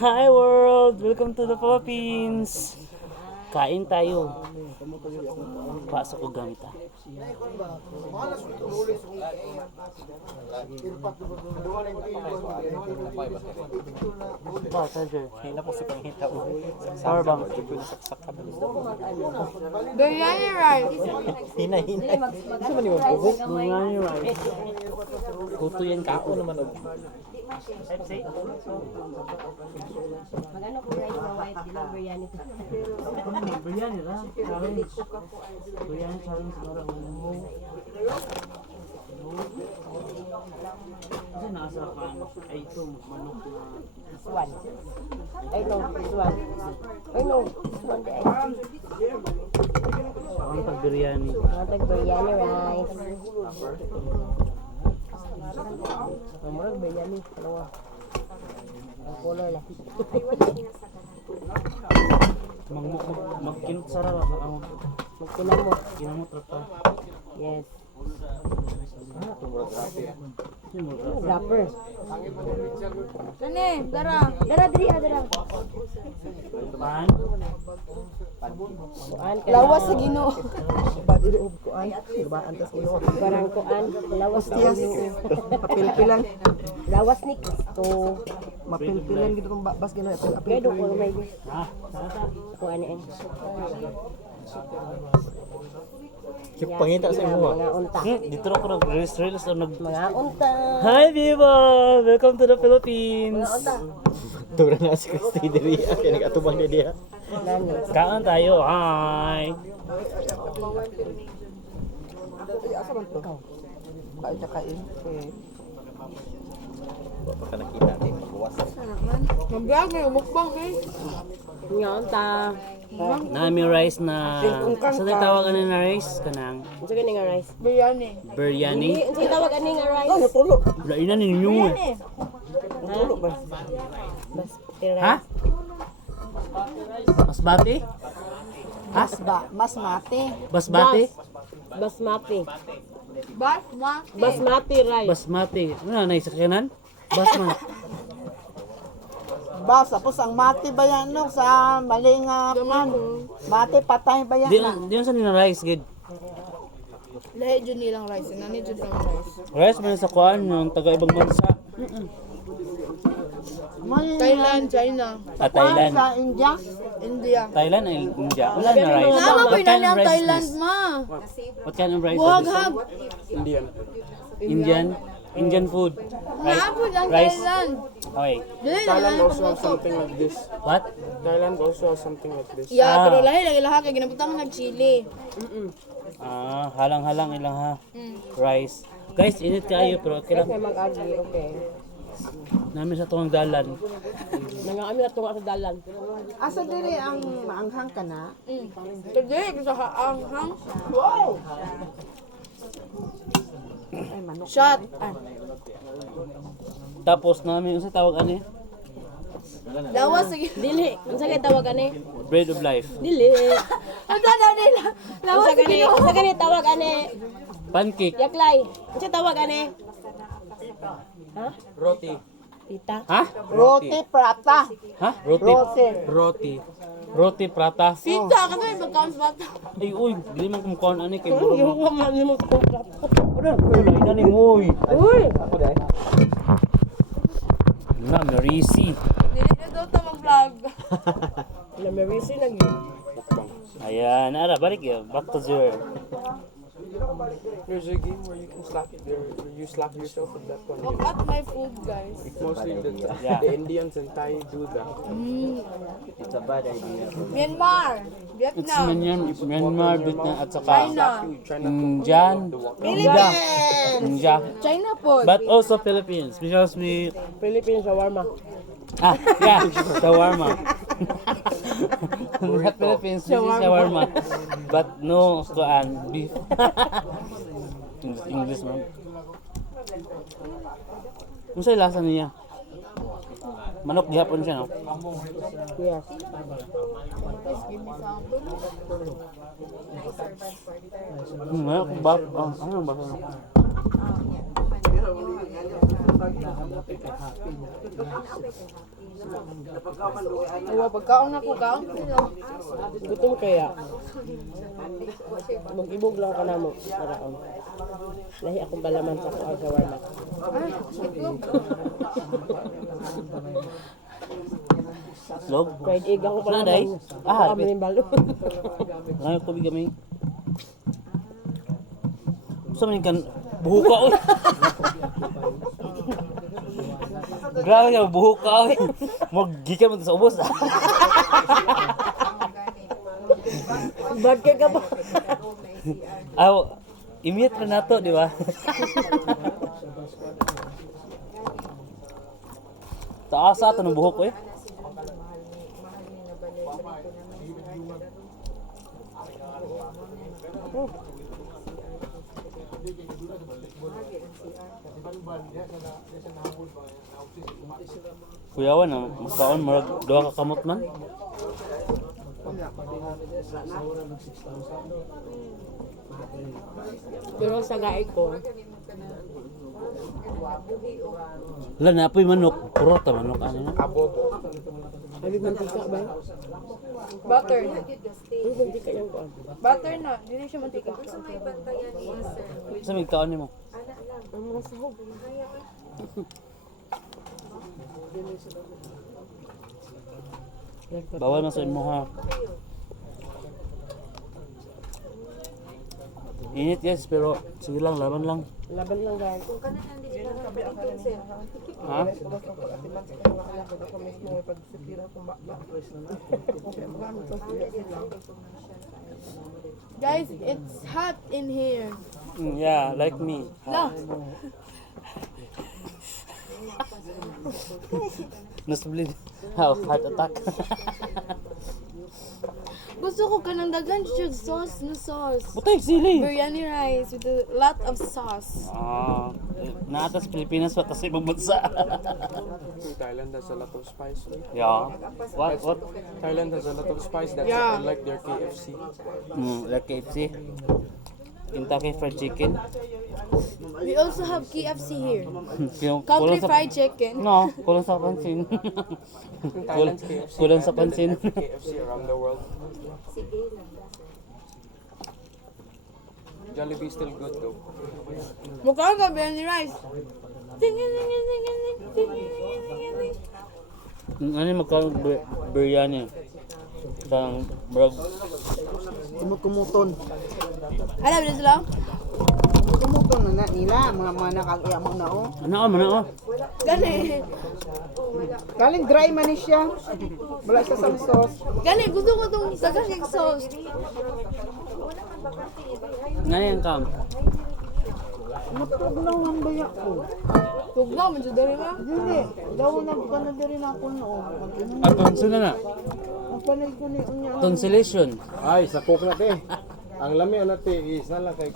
Hi world! Welcome to the Philippines! Kain tayo. Pasok ko gamit ah. Ba, charger. Hina po si panghita mo. Power bank. Biryani rice. Hina. Ano man yung buhok? Biryani rice. Kuto yan ka. Ako naman og. Magano ko rice na white, dilang biryani to. Biryani lah. Challenge. Biryani challenge orang mo. Kasi nasa kan ay ito manok na This one. I know, this one. I know, this one. ang pag-biryani. Matag biryani rice. Murag biryani. Dalawa. Ang color lang. Magkinot sarap ang Magtinan mo. kinamot ra pa. Yes. Sino Wrapper. Nani, dara. Dara, diri, dara. pan? Kuan ka Lawas na. sa Ginoo. Pwede og kuan. Dubaan tas Ginoo. Parang kuan. Lawas ni Papilpilan. Lawas ni Kristo. Mapilpilan gid kung bas Ginoo apil. Pero ko may Ah, sarata. kuan ni. Kip pangita sa imo. Mga unta. Dito ko nag-reels o nag Mga unta. Hi people! Welcome to the Philippines! Mga unta. Tura na si Christy diri. Kaya nagatubang ni dia. Nani. Kain tayo, hi! Asa man to? Kain ka kain. Wa pa nakita ni buwas. Mabiyak may umukbang eh. Mga unta. Nami rice na... Saan tayo tawagan na rice? Kanang Unsa gani nga rice? Biryani. biryani? Unsa tawag ani nga rice? Tulo. Lainan ninyo eh. Tulo ba? Bas rice. Ha? Basmati? Ha? Mas mate. Basmati? Basmati. Basmati. Basmati rice. Basmati. Ano na naisakyanan? Basmati. Bas, tapos ang mati ba yan no, sa maling mati patay ba yan Di na? di sa nila rice gid. Lahi dyan nilang rice. Nani dyan lang rice. Rice man sa kuan yung taga ibang bansa. May Thailand, China, Thailand. sa India. India. Thailand ay India. Wala na rice. Nama What ba kind nani of ang rice Thailand is this? ma? What kind of rice is Buhaghag. this? Indian food. Rice. Naapod ang Rice. Thailand. Okay. Dili Thailand na also has something like this. What? Thailand also has something like this. Yeah, Ah. pero lahi lagi lahat kay ginabutan mo nag-chili. Ah, halang-halang ilang ha. Rice. Guys, init kayo pero okay lang. May mag-agi, okay. Namin sa tuwang dalan. Nangami na tunga sa dalan. Asa diri ang maanghang ka na? Today, sa haanghang. Ay manok. Shot. Tapos namin sa tawag ani? Lawas sige. Dili, unsa kay tawag ani? Bread of life. Dili. Unsa na nila? Lawas Unsa gani? Unsa gani tawag ani? Pancake. Yaklay. Unsa tawag ani? Ha? Roti. Tita. Ha? Roti prata. Ha? Roti. Roti. Roti. Roti prata. Sita ka na magkauns bata. Ay uy, dili man kumukuan ani kay buro. Yung man mo ko. Ano? Wala ina ni uy. Uy. Ako dai. Na Marisi. Dili na daw ta mag-vlog. Na merisi lagi. Ayan, ara balik ya. Back to zero. There's a game where you can slap you slap yourself with that one. Look at my food, guys. Mostly Yeah. the Indians and Thai do that. It's a bad idea. Myanmar, It's Vietnam, Myanmar, Vietnam at saka China, Indian. India. China po. But also Philippines because we Philippine shawarma. yeah, shawarma. Not Philippines, this is shawarma. But no kuan beef. English man. Kung sa'yo lasa niya? Manok gihapon siya, no? Yes. Manok ba? Ano ba? Uwa, pagkaon ako, kaon sila. Gutom kaya. Mag-ibog lang ka na mo. Paraon. Lahi akong balaman sa kuha sa warma. Ay, itlog. Log. Fried egg ako pala. Naday? Ah, Kami ng balo. Ngayon ko bigami. Gusto mo kan buhok ka oy. Grabe ka buhok ka oy. Magikan mo sa ubos. Bad ka ba? Aw, imit pa nato, di ba? Taas ato ng buhok ko eh. Kuyawan na, makaon marag duha ka kamot man. Pero sa gaay ko, Wala na apoy manok, puro ta manok ano na. Abobo. habig mantika ba? Butter. Ang mantika yung kuha. Butter na, hindi siya mantika. Sa may kaon nimo. Ang mga sahog. Bawal man sa imo ha. Init guys, pero sige lang, laban lang. Laban lang guys. Ha? Ako mismo may pagsipira kung baklas na na. Okay, maraming pagsipira. Guys, it's hot in here. Yeah, like me. No. Nasubli. How heart attack. Gusto ko kanang daghan siya sauce na sauce. Butay sili. Biryani rice with a lot of sauce. Ah, naatas Pilipinas pa kasi bubutsa. Thailand has a lot of spice. Yeah. What? Thailand has a lot of spice. That's Yeah. unlike their KFC. Like KFC. Kentucky Fried Chicken. We also have KFC here. Yung Country kulang sa Fried Chicken. No, kulang sa pansin. Thailand's KFC. Kulang sa better pansin. than every KFC around the world. Jollibee is still good though. Mukha ka biryani rice. Ting ting ting ting ting ting ting ting. Ano yung magkano biryani? Sang brag. Kumuton. Alam niyo sila? Kumuton na nila, mga nakagaya mo na oh. Ano oh? Gani. Galing dry man ni siya. Wala siya sa sauce. Gani, gusto ko itong daghan sauce. Ngayon kam. Matugnaw ang baya ko. Huwag na, medyo dali na. Dili, daw nagkana diri na ako noon. At tonsil na. Ang panay ko ni unya. Tonsilation. Ay, sakop na te. Ang lami na te is na lang kay